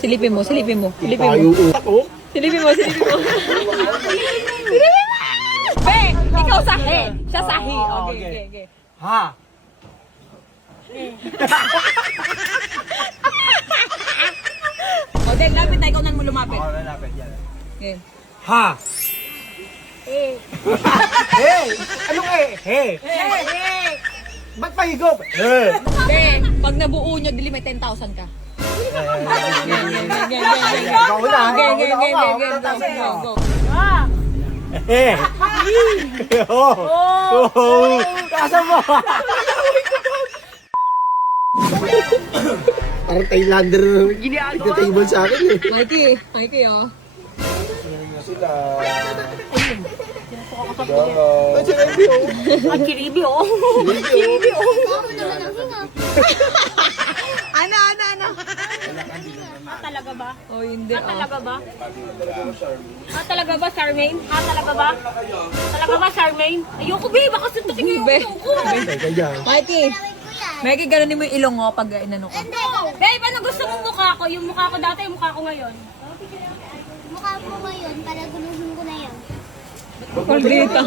Silipin mo, silipin mo. Silipin mo. Tayo utak, oh. Silipin mo, silipin mo. Silipin mo! Be, ikaw sahi. Siya sahi. Okay. Ha. O, then, lapit na. Ikaw na mo lumapit. Oo, lalapit yan. Okay. Ha. Hey! Anong eh? Hey! Ba't pahigop? Be, pag nabuo nyo, dili may 10,000 ka. Ikaw na. Go. Eh! Oh! Kasa mo! Parang Thailander nagtatable sa akin eh. Mikey, oh. Sila. Ang kiribi, oh. Ano? Talaga ba? Oh, hindi, oh. Talaga ba? Talaga ba, Charmaine? Talaga ba? Talaga ba, Charmaine? Ayoko, babe. Baka suntukin niyo yung Be. ilong ko. Mikey, gano'n mo yung ilong mo pag inano ka. Babe, ano gusto mong mukha ko? Yung mukha ko dati, yung mukha ko ngayon. Mukha mo ngayon, para gunuhin ko na yan. Pagdita.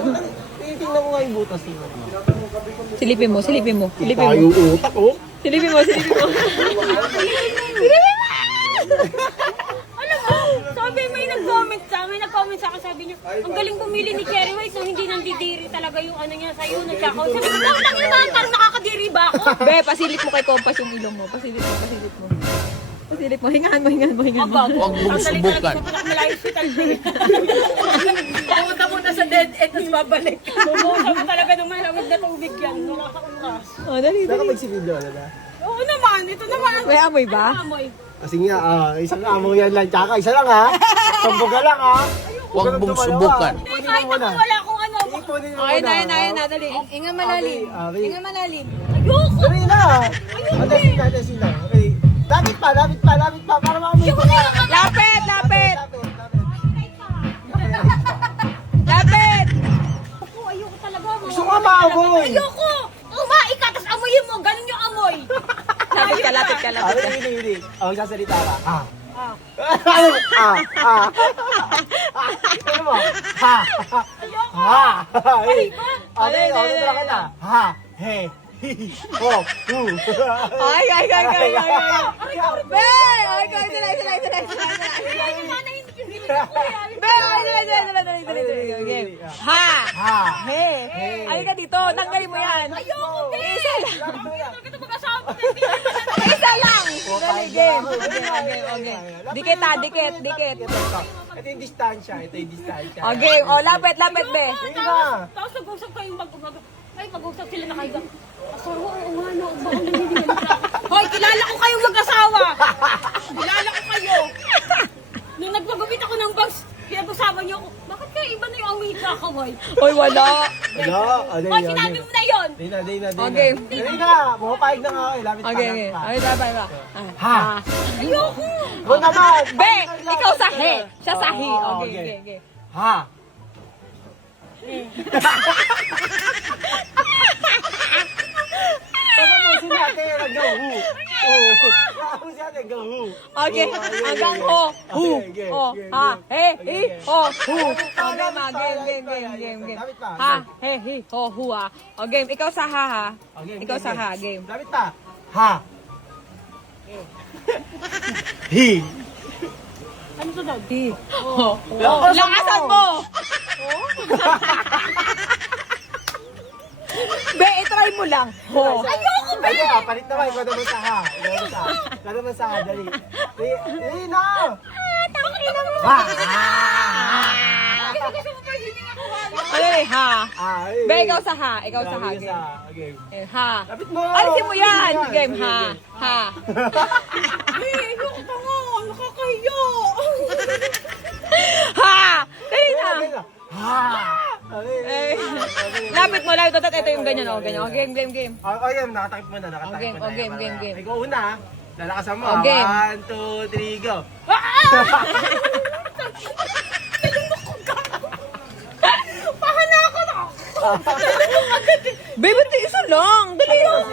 Tingnan mo nga yung butas nila. Silipin mo. Tayo utak, oh. Silipin mo. Alam mo, sabi may nag-comment sa akin, sabi niya, ang galing pumili ni Cherry White, no, hindi nandidiri talaga yung ano niya sa'yo, nagkakaw. Sabi ko, lang naman, parang nakakadiri ba ako? Be, pasilip mo kay Kompas yung ilong mo. Pasilip mo. Hingahan mo. Huwag mong subukan. Malayo si Talbe. Pumunta sa dead end, tapos babalik. Bumusa mo talaga ng malamig na tubig yan. Wala ka oras. Oh, dali. Nakapagsilidyo na ba? Oo naman, ito naman. May amoy ba? Amoy. Kasi nga, isang amo yan lang. Tsaka isa lang ha. Sampo ka lang ha. Huwag mong subukan. Kahit ako wala akong ano. Ipunin mo Ayun muna. na, dali. Ingat malalim. Okay. Ayoko. Dali na. Ano sila? Okay. Lapit pa. Para makamuha ka na. Lapit! Ako, ayoko talaga. Gusto ka maamoy. Ayoko. Umain ka, tapos amoyin mo. Ganun yung amoy. Lapit ka. Hindi. Sasalita ka. Ha. Ah. Ano mo? Ha. Ayoko. Ha. Ay, ba? Okay, talaga kita. Ha. He. Ho. Hu. Ay. Be! Ay, sila. Kaya yung mana hindi yung hilig ko. Be, dali. Game. Ha! Ha. He! Ay ka dito, tanggalin mo yan. Ayoko, babe. Isa lang. Talaga ito mag-asawa. Isa lang. Dali, game. Okay. Dikit. Ito yung distansya. Okay, lapit, be. Hindi na. Tapos nag-usap kayong mag-usap sila na kayo. Asawa, oo nga, no. Baka naniniwala ka. Hoy, kilala ko kayong mag-asawa. Kilala ko kayo. Nung nagpagupit ako ng bags, pinag-usapan niyo ako, bakit kaya iba na yung amoy kakaway? Hoy, wala. Hoy, sinabi mo na yun. Di na. Okay. Dali na. Pumapayag na nga. Lapit pa. Okay. Ba. Ha. Ayoko. Go naman. Be, ikaw sahi. Siya sahi. Okay. Ha. Tapusin natin. Go-hu. Tapusin natin. Go-hu. Okay, hanggang ho. Hu. Okay, Oh, game. ha, he, hi, ho, hu. Okay, game. Lapit pa. Ha, he, hi, ho, hu, ah. O, game. Ikaw sa ha, ha. Okay, Ikaw sa ha, game. Lapit pa. Ha. Hi. Ano to daw? Hi. Ho. Lakasan mo! Be, itry mo lang. Ho. Ayoko, ba? Ay, palit naman. Ikaw naman sa ha. Ikaw naman sa ha. Dali. Dali na. Tangina mo. Ha. Kasi gusto mo pa hindi ako Ano eh, ha? Ay. Be, ikaw sa ha. Ikaw sa ha, game. Game. Eh, ha. Lapit mo. Alisin mo yan. Game, ha. Ha. Ayoko pa nga. Nakakahiyo. Ha! Dali na. Ha. Eh, lapit mo, lapit. Ito yung ganyan, oh, ganyan. Oh, game. Oh, yan. Nakatakip mo na. Okay, game. Ikaw una. Lalakasan mo. Okay. 1, 2, 3, go. Pahan na ako na. Babe, hindi isa lang. Dali lang.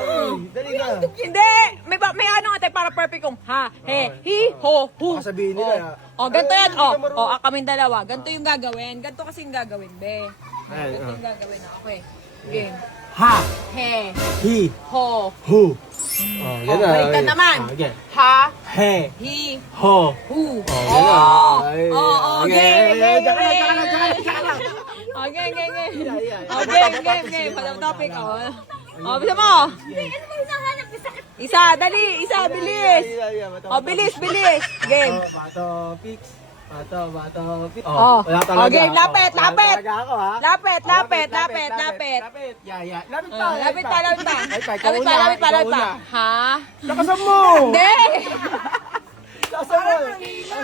Dali na. Hindi. May ano ate para perfect kung ha, he, hi, ho, hu. Baka sabihin nila, Oh, ganito yan. Hindi Oh, ka marunong. kaming dalawa. Ganito yung gagawin. Ganito kasi yung gagawin, be. Ayan, Ganito yung gagawin. Okay. Game. Ha, He, hi, ho. hu. Oh, Oh, baliktad naman. Again. Ha, He, hi, ho. hu. Oh, ganun. Okay, okay, Tsaka okay. lang, tsaka lang, tsaka lang. Okay, game. Yeah. Oh, game. Padang topic. Oh, bisa mo. Ano ba hinahanap? May sakit. Isa, dali. Isa, bilis. Oh, bilis. Game. Bato, fix. Bato, fix. Oh. Wala talaga. Okay, lapit. Wala talaga ako, ha? Lapit. Yeah. Lapit Oh, lapit pa. Ay, ikaw una. Lapit pa. Ikaw una. Ha? Lakasan mo! Hindi. Lakasan mo!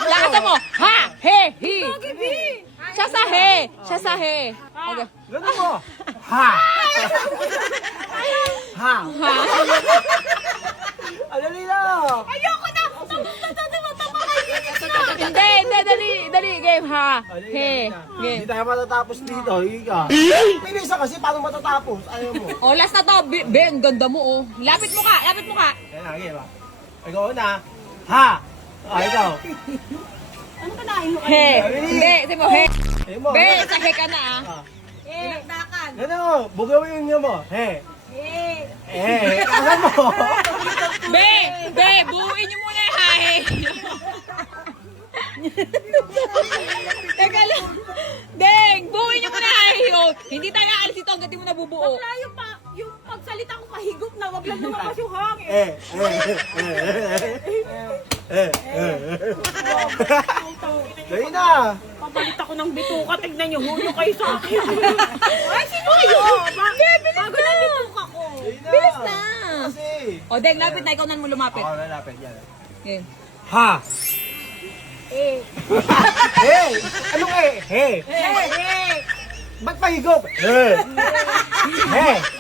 Lakasan mo. Ha, he, hi. Siya sa he. Okay. Ganun mo! Ha! Ha! Ha? Alali na! Ayoko na! Tama kayo. Hindi, dali, game, ha. Alali He, na. game. Hindi tayo matatapos dito. Higa. Pinisa kasi paano matatapos? Ayaw mo. Oh, last na to. Be, ang ganda mo, oh. Lapit mo ka. Yan na, okay ba? Ikaw na. Ha! Ikaw. Ano ka nahin mo? He. Hindi, sabi mo, he. Ayaw mo. Be, sa he ka na, ah. Pinagdakan. Ganun mo. Bugaw mo yung mo. He. Eh. Alam mo. Be, buuin niyo muna yung hahe. Teka lang. Deng, buuin niyo muna yung hahe. Oh, hindi tayo aalis ito hanggang di mo nabubuo. Layo pa. Yung pagsalita ko pahigop na. Wag lang lumabas yung hangin. Dahil na. Papalit ako ng bituka. Tignan niyo. Hulo kayo sa akin. Ay, sino kayo? Bago na bituka ko. Dahil na. Bilis na. Kasi. O, Deng, lapit na. Ikaw na mo lumapit. Ako lalapit yan. Okay. Ha! Eh. Hey! Anong Hey! Ba't pahigop? Hey!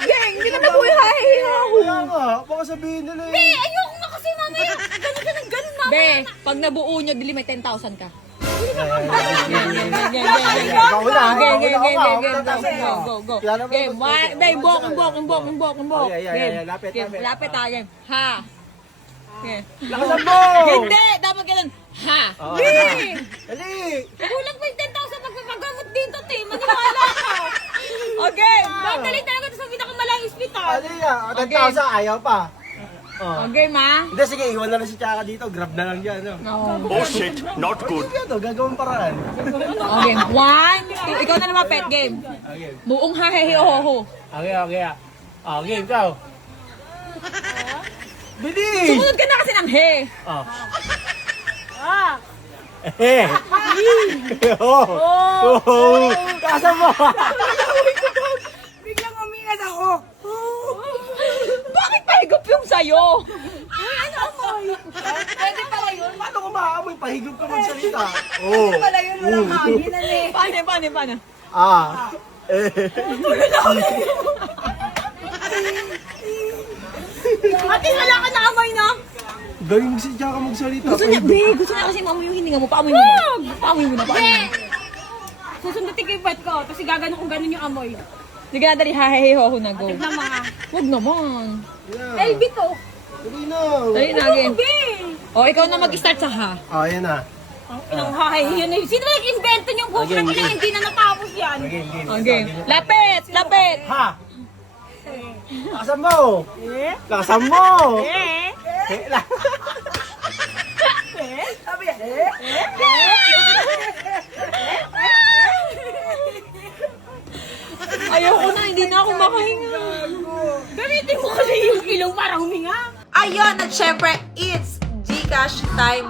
Deng, hindi na nabuo yung hahe. Wala nga. Baka sabihin nila Eh, ayoko nga kasi mamaya. Ganun mamaya. Be, pag nabuo nyo, dili may 10,000 ka. Ikaw na. Go. Game, be, imbok. Yeah. Lapit. Lapit ha, game. Ha. Okay. Lakasan mo! Hindi, dapat ganun. Ha. Dali! Kulang pa yung 10,000 pagpapagamot dito, te. Maniwala ka. Okay. Dadali talaga ito sa pinakamalang hospital. Dali na. 10,000, ayaw pa. Oh. Okay, ma. Hindi, sige, iwan na lang si Chaka dito. Grab na lang dyan. No? Oh shit, not good. Sige, to, gagawin paraan. Okay, 1. Ikaw na lumapit, game. Okay. Buong hahehe ohoho. Okay. Okay, ikaw. Bilis! Sumunod ka na kasi ng he. Oh. Ah. Oh. Kasa mo! Biglang umingat ako. Bakit pahigop yung sayo? Ay, ano amoy? Pwede pala yun. Paano ko maamoy? Pahigop ka magsalita. Oh. Pala yun, walang haginan eh. Paano? Ah. Ate, wala ka na amoy, no? Galing si Chaka magsalita. Gusto niya kasi maamoy yung hininga mo. Paamoy mo na. Paamoy mo na. Susundutin ko yung butt ko, tapos gagano kung ganun yung amoy. Sige na, dali. Hahehe oho na. Go. Na mga, Huwag naman. LB to. Dali na. Dali na, game. O, ikaw na mag-start sa ha. Ah, yan na. Ang hahay, yun eh. Sino nag-invento niyong bukas Again, na hindi na natapos yan? Game. O, game. Lapit. Ha! Lakasan mo! Lakasan mo! Eh? Sabi yan, Ayoko na, hindi na ako makahinga. Gamitin mo kasi yung ilong para huminga. Ayun, at syempre, it's Gcash time